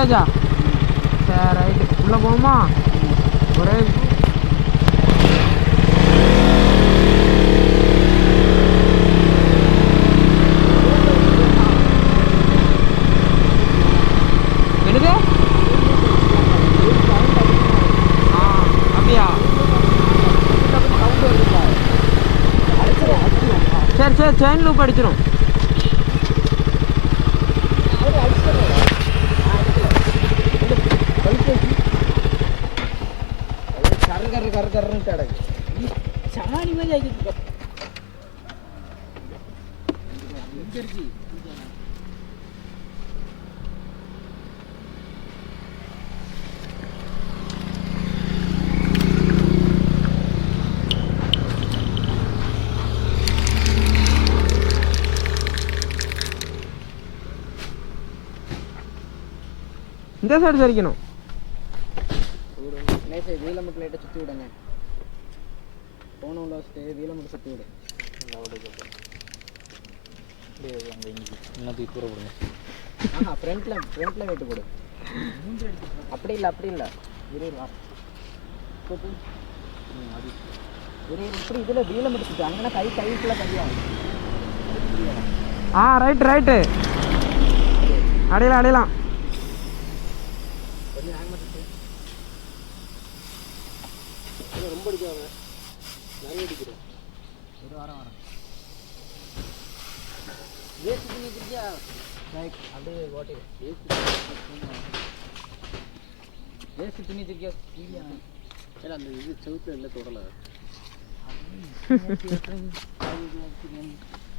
விட்டாச்சா? சரி ரைட்டு. உள்ளே போமா? ஒரே எடுது? அப்படியா? சரி சரி, செயின் லூப் அடிச்சிடும். சாணி மாதிரி ஆகிட்டு இந்த சைடு சரிக்கணும். வீலை மட்டும் லைட்டாக சுற்றி விடுங்க. போன உள்ள வச்சுட்டு வீலை மட்டும் சுற்றி விடு. இன்னத்துக்கு கூற விடுங்க. ஃப்ரண்ட்டில் வெயிட்டு போடு. அப்படி இல்லை இருவா இப்படி இதில் வீலை மட்டும் சுற்று. அங்கே கைக்குள்ளே கையாகும். ரைட்டு அடையலாம். ரொம்ப அடிக்காத, நிறைய அடிக்கிறேன். ஒரு வாரம் வேஸ்ட் பண்ணி வச்சிருக்கியா? அப்படியே ஓட்டி வேஸ்ட் பண்ணி வச்சிருக்கியா? சரி, அந்த இது செவுத்துல இல்லை தொடலை.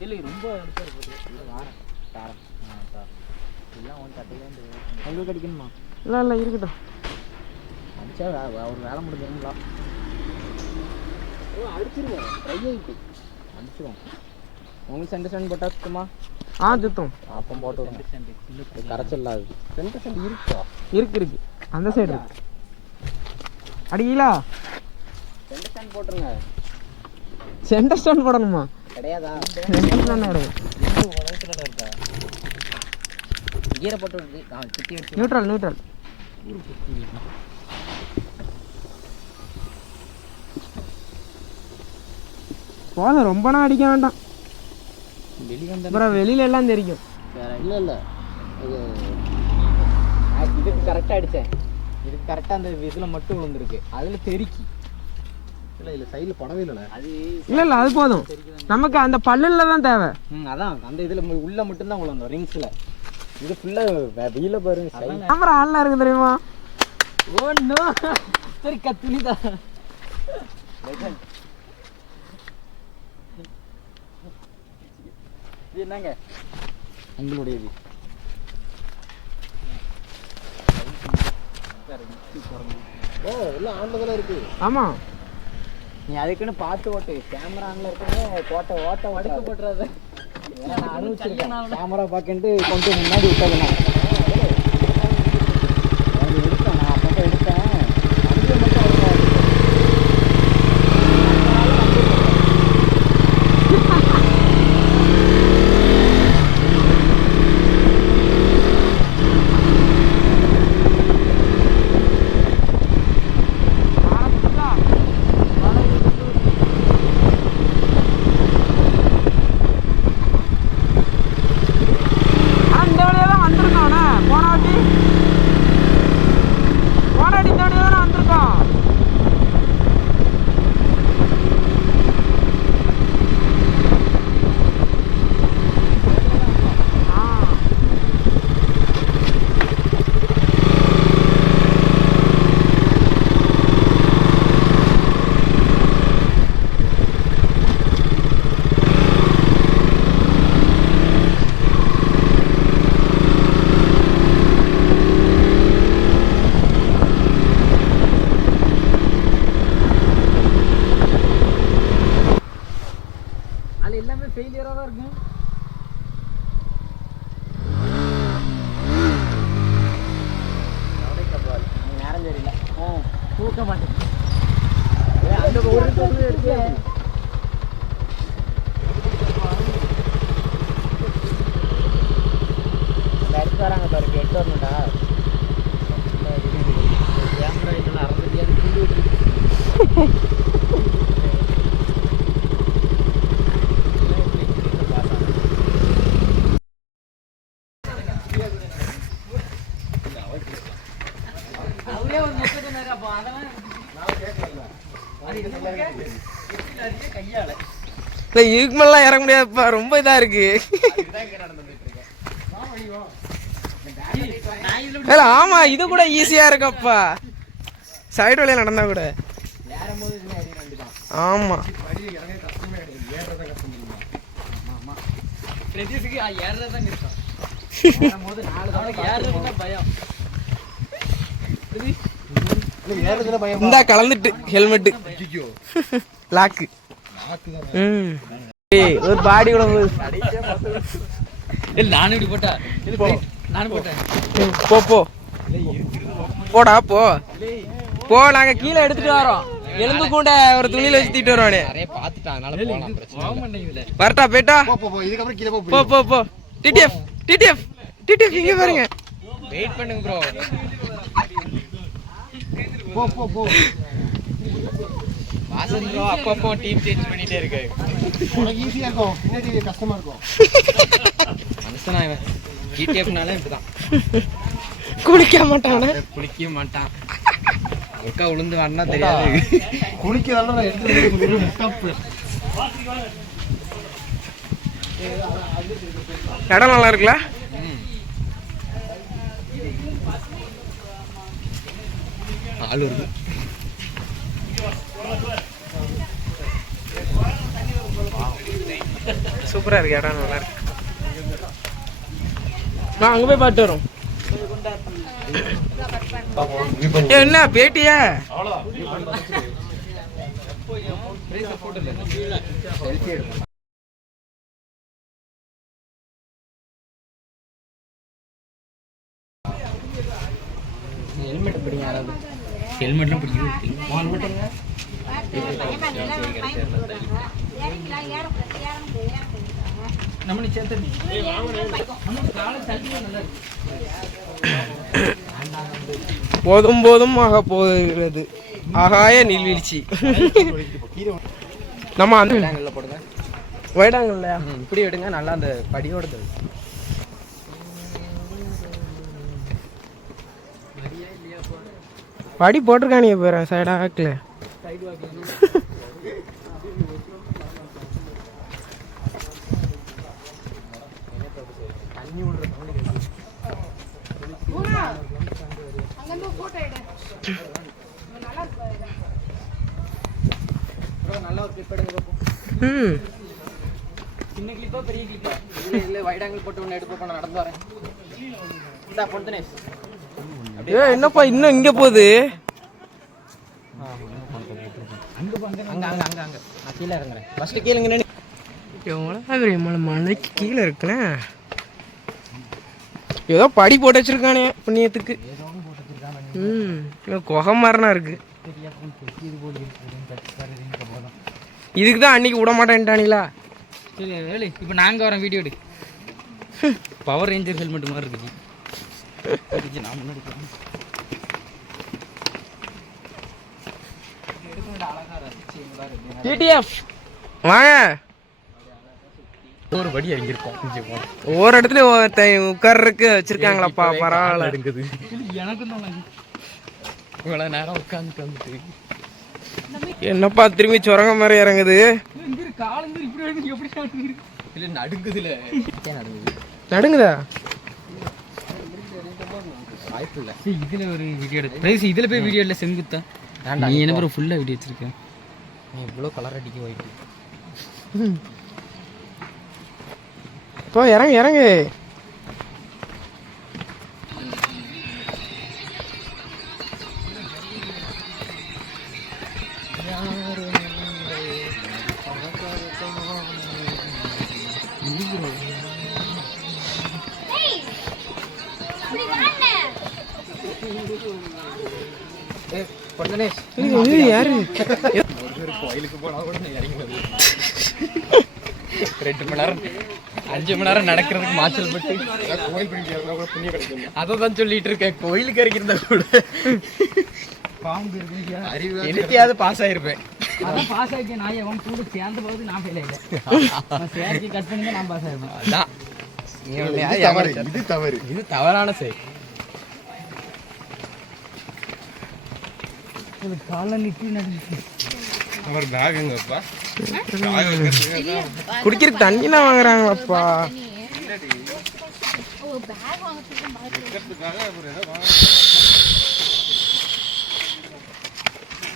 இல்லை ரொம்ப அனுப்பி போகுது. வாரம் தாரம் எல்லாம் ஒன்று தட்டிலேருந்து உங்களுக்கு அடிக்கணுமா? இல்லை இருக்கட்டும். அடிச்சா ஒரு வேலை முடிஞ்சிருங்களா? அடிச்சிருவோம். கையாயிட்டு அடிச்சிருவோம். உங்களுக்கு சென்டர் ஸ்டாண்ட் போட்டால் சுத்தமா? சுத்தம். அப்போ போட்டு விடுங்க. கரைச்சல் இல்லாது சென்டர் ஸ்டாண்ட் இருக்கா? இருக்கு அந்த சைடு இருக்கு. அடிக்கலா சென்டர் ஸ்டாண்ட் போட்டுருங்க. சென்டர் ஸ்டாண்ட் போடணுமா? கிடையாதா? சென்டர் ஸ்டாண்ட் கிடையாது. இருக்கா? கீரை போட்டு விடுது. சுற்றி வச்சு நியூட்ரல் போதும். ரொம்ப நாள் அடிக்க வேண்டாம். வெளியில எல்லாம் தெரியும். இல்லை இதுக்கு கரெக்டாக அடித்தேன். இதுக்கு கரெக்டாக அந்த இதில் மட்டும் விழுந்துருக்கு. அதில் தெறிக்கி இல்லை சைடில் படவே இல்லை. அது இல்லை அது போதும். நமக்கு அந்த பல்லுல தான் தேவை. அதான் அந்த இதில் உள்ள மட்டும்தான் விழுந்தோம் ரிங்ஸில். இது ஃபுல்லாக வீல பாருங்க. கேமரா ஆன்ல இருக்கு தெரியுமா? நோ சரி கத்துனிதா. இது என்னங்க உங்களுடையது? எல்லாம் ஆன்ல தானே இருக்கு. ஆமாம், நீ அதுக்குன்னு பார்த்து ஓட்டு. கேமரா ஆன்ல இருக்கணும். ஓட்ட வடுக்க போட்டுறாத. அனுப்பிச்சிருக்கேன் கேமரா பார்க்கிட்டு கொஞ்சம் முன்னாடி விட்டதுனா எடுத்தேன். நான் அப்போ எடுத்தேன். அங்கே மட்டும் ஃபெயிலியராக தான் இருக்கும். நேரம் தெரியல. தூக்க மாட்டேன். அந்த ஒரு தூக்கம் இருக்கு. எடுத்து வராங்க பாருங்க. எடுத்து வரணும்டா. இதுக்கு மேலாம் இறங்க முடியாதுப்பா, ரொம்ப இதா இருக்கு. ஆமா, இது கூட ஈஸியா இருக்கப்பா, சைடு வழியா நடந்தா கூட. ஆமா இந்த கலந்துட்டு ஹெல்மெட் லாக்கு. ஒரு பாடி கூட நானும் இப்படி போட்டா நானும் போட்டேன். போ போ போடா போ போ. நாங்க கீழே எடுத்துட்டு வரோம். எலும்பு கூண்ட ஒரு துணியில வச்சுட்டு வருவானே. வரட்டா போயிட்டா போ போ போ. டிடிஎஃப் டிடிஎஃப் டிடிஎஃப் இங்க பாருங்க. வெயிட் பண்ணுங்க ப்ரோ. போ போ போ. வாசன் ப்ரோ அப்பப்போ டீம் சேஞ்ச் பண்ணிட்டே இருக்காரு. உனக்கு ஈஸியா இருக்கும், இன்னைக்கு கஷ்டமா இருக்கும். மனுஷனா இவன் டிடிஎஃப்னால இப்படிதான். குளிக்க மாட்டானே, குளிக்க மாட்டான். அக்கா உளுந்து வாடினா தெரியாது. குளிக்கிறதெல்லாம் எடுத்து இடம் நல்லா இருக்குல்ல. ஆளு இருக்கு. சூப்பரா இருக்கு, இடம் நல்லா இருக்கு. நான் அங்க போய் பார்த்து வரோம். என்ன பேட்டியா? ஹெல்மெட் பிடிங்க, யாராவது ஹெல்மெட்லாம் பிடிக்கும். போதும் போதும் ஆக போகிறது ஆகாய நீர்வீழ்ச்சி. நம்ம அந்த போடுங்க, வைடாங்கல்ல இப்படி எடுங்க. நல்லா அந்த படியோட படி போட்டிருக்கானே போறேன் சைடா வாக்கில். சின்ன கிளிப்பா பெரிய கிளிப்பா? இல்ல வைட் ஆங்கிள் போட்டு ஒன்று எடுப்போம். நான் நடந்து வரேன். இந்தா பொண்ணுனே. என்னப்பா இன்னும் இங்க போகுது? அங்க அங்க அங்க அங்க அங்க நான் கீழே இறங்குறேன். ஃபர்ஸ்ட் கீழே இறங்குறேன். எவ்வளோ மலைக்கு கீழே இருக்குண்ணே. ஏதோ படி போட்டு வச்சிருக்கானே புண்ணியத்துக்கு. குகை மாதிரினா இருக்கு. இதுக்கு தான் அன்னைக்கு விட மாட்டேன்ட்டானிங்களா? சரி வேலை. இப்போ நாங்கள் வரோம், வீடியோ எடு. பவர் ரேஞ்சர் ஹெல்மெட் மாதிரி இருக்குது. நான் முன்னாடி டிடிஎஃப் வாங்க. ஒரு படி இறங்கியிருக்கோம். ஒவ்வொரு இடத்துல உட்கார்றதுக்கு வச்சிருக்காங்களாப்பா, பரவாயில்ல. இருக்குது எனக்கு தான் இவ்வளோ நேரம் உட்காந்துட்டு வந்துட்டு என்னப்பா திரும்பி சுரங்க மாதிரி இறங்குது. நடுங்குதா? வாய்ப்பு இல்லை. இதுல ஒரு வீடியோ எடுத்து இதுல போய் வீடியோ இல்லை செங்குத்தா. நீ என்ன ப்ரோ ஃபுல்லா வீடியோ வச்சிருக்கேன். நீ இவ்வளோ கலர் அடிக்க வாய்ப்பு. இப்போ இறங்கு இறங்கு. யாரு கோயிலுக்கு போனா கூட 2 மணி நேரம் 5 மணி நேரம் நடக்கிறதுக்கு மாச்சல் பட்டு கோயில் அதை தான் சொல்லிட்டு இருக்கேன். கோயிலுக்கு இறங்கியிருந்தா கூட பாம்பு இருக்கு எனக்காவது பாஸ் ஆயிருப்பேன். அதான் பாஸ் ஆகிட்டேன். நான் எவன் கூட சேர்ந்த போது நான் ஃபெயில் ஆகிட்டேன். சேர்க்கை கட் பண்ணி தான் நான் பாஸ் ஆயிருப்பேன். அதான் இது தவறான செயல். காலை நிட்டி நடந்துச்சு. அவர் பேகுங்கப்பா. குடிக்கிறதுக்கு தண்ணிலாம் வாங்குறாங்களாப்பா.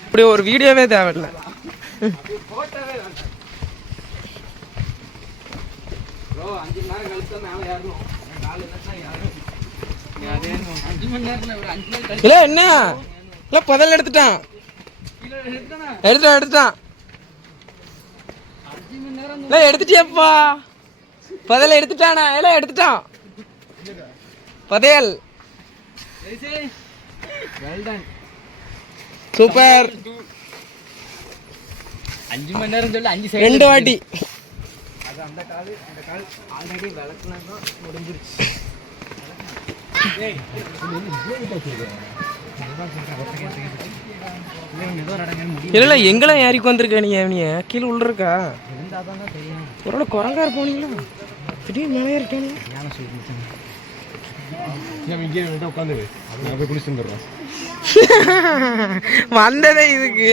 இப்படி ஒரு வீடியோவே தேவையில்லை. இல்ல என்ன இல்ல புதல் எடுத்துட்டான். எடுத்துட்டான் இல்ல எடுத்துட்டியப்பா. புதல் எடுத்துட்டானா? இல்ல எடுத்துட்டான் புதையல். சூப்பர். 5 மணி நேரம் சொல்லி 5 சைடு 2 வாட்டி. அது அந்த கால் ஆல்ரெடி விளக்குனாங்க முடிஞ்சிருச்சு. இல்ல எங்கெல்லாம் ஏறிக்கு வந்திருக்க நீ? அவனிய கீழே உள்ள இருக்கா? ஒரு குரங்கா இருப்போனீங்களா? திடீர்னு மேலே ஏறிட்டானு வந்ததே இதுக்கு.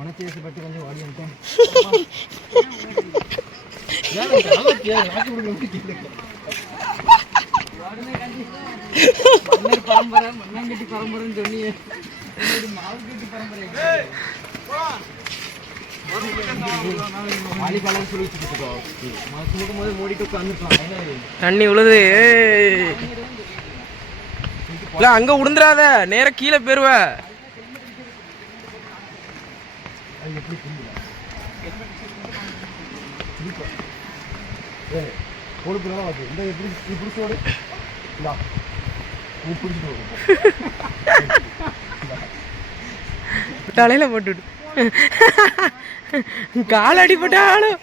உணர்ச்சியப்பட்டு கொஞ்சம் ஓடி வந்துட்டேன். பரம்பரை மண்ணாங்கட்டி பரம்பரைன்னு சொன்னீங்க. மாவுக்கட்டி பரம்பரை வாலிபாலர் சொல்லி வச்சுட்டு போது மூடிட்டு உட்காந்துருக்கலாம். தண்ணி உழுது. இல்ல அங்க உளுந்துராத, நேர கீழே போயிருவ. தலையில போட்டுடு. கால் அடிபட்டாலும்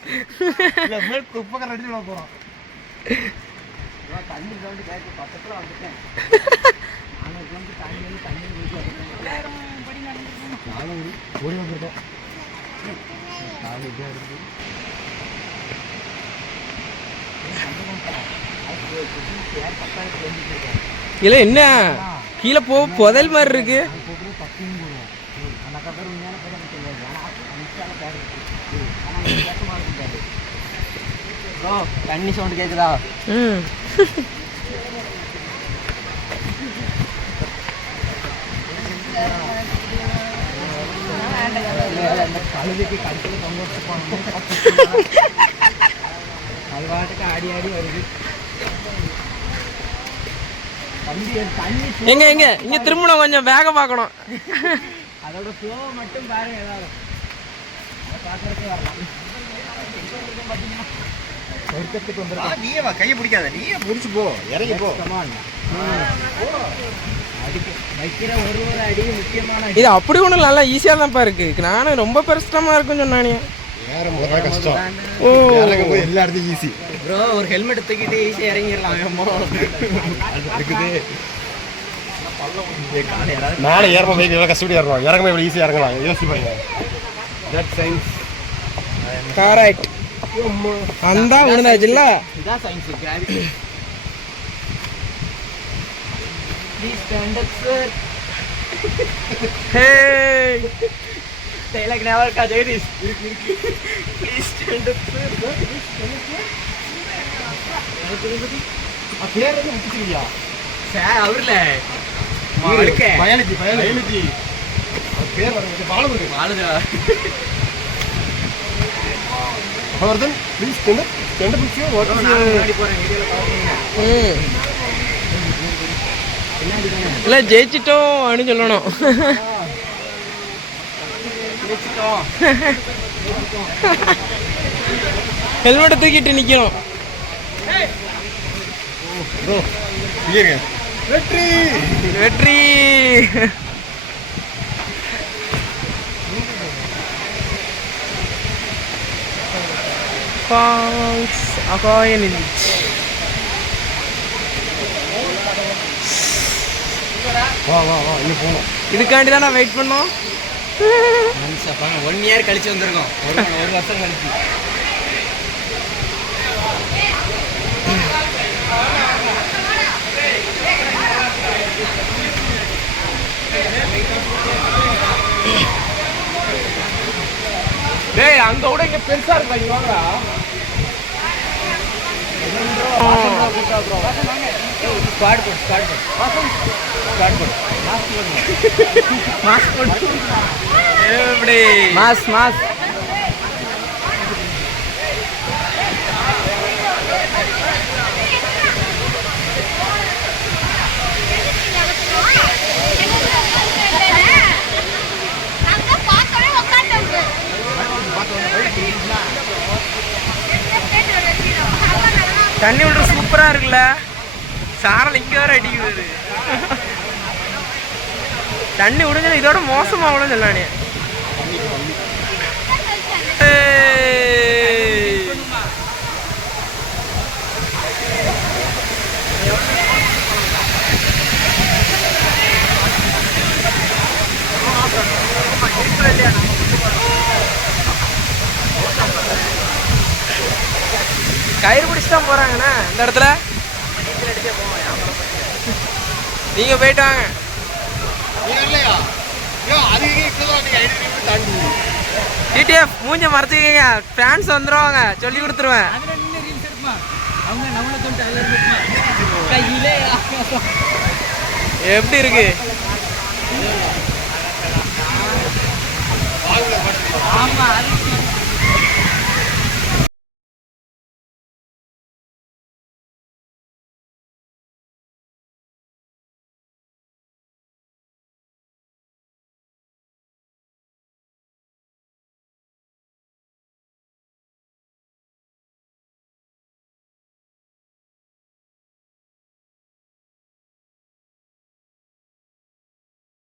இல்ல என்ன கீழே போ புதல் மாதிரி இருக்கு. தண்ணி சவுண்ட் கேக்குதா? கழுதைக்கு கழுத்துல தொங்க வச்சுப்பாங்க. அது பாட்டுக்கு ஆடி ஆடி வருது. எங்க எங்க இங்க திரும்பணும், கொஞ்சம் வேக பார்க்கணும். அதோட ஃப்ளோ மட்டும் பாருங்க. ஏதாவது பார்க்கறதுக்கு வரலாம். கையை பிடிக்காத, நீயே முடிச்சு போ, இறங்கி போ. வைக்கிற ஒரு அடி முக்கியமான. இது அப்படி ஒன்றும் நல்லா ஈஸியாக தான்ப்பா இருக்கு. நானும் ரொம்ப கஷ்டமா இருக்குன்னு சொன்னானே. கஷ்டம். ஓ எல்லா இடத்துக்கும் ஈஸி ப்ரோ. ஒரு ஹெல்மெட் தூக்கிட்டு ஈஸியாக இறங்கிடலாம். மேலே ஏறணும், எவ்வளோ கஷ்டப்பட்டு ஏறணும், இறங்கணும் எவ்வளோ ஈஸியாக இறங்கலாம். யோசிச்சு பாருங்க. That science correct. அந்த விழுந்தாச்சுல்ல. இதான் science. Gravity. Please stand up sir. Hey dialogue never ka Jagdish. Please stand up sir. பேர் வந்து முக்கியா சார் அவர்ல மாலுக்கே பயாலஜி பேர் வந்து பாலுதா. அவர்தான் please stand up sir. What is முன்னாடி போறேன் வீடியோல பாருங்க. இல்லை ஜெயிச்சிட்டோம் அப்படின்னு சொல்லணும். ஹெல்மெட்டை தூக்கிட்டு நிற்கணும். வெற்றி வெற்றி. Ako, வா வா வா இன்னும் போகணும். இதுக்காண்டி தான் நான் வெயிட் பண்ணோம். 1 இயர் கழிச்சு வந்திருக்கோம். ஒரு வருஷம் கழிச்சு. டேய் அங்க விட இங்க பெருசா இருக்கா, இங்க வாங்கடா. மாஸ் மாஸ் தண்ணி விடுற சூப்பரா இருக்குல்ல. சாரல் இங்க வேற அடிக்குது. தண்ணி விடுங்க இதோட மோசமா விட சொல்லானே. கயிறு பிடிச்சு தான் போறாங்கண்ணா இந்த இடத்துல. நீங்க போயிட்டு வாங்க. டிடிஎஃப் மூஞ்ச மறைச்சிக்கங்க, ஃபேன்ஸ் வந்துருவாங்க, சொல்லி கொடுத்துருவேன். எப்படி இருக்கு? ஆமா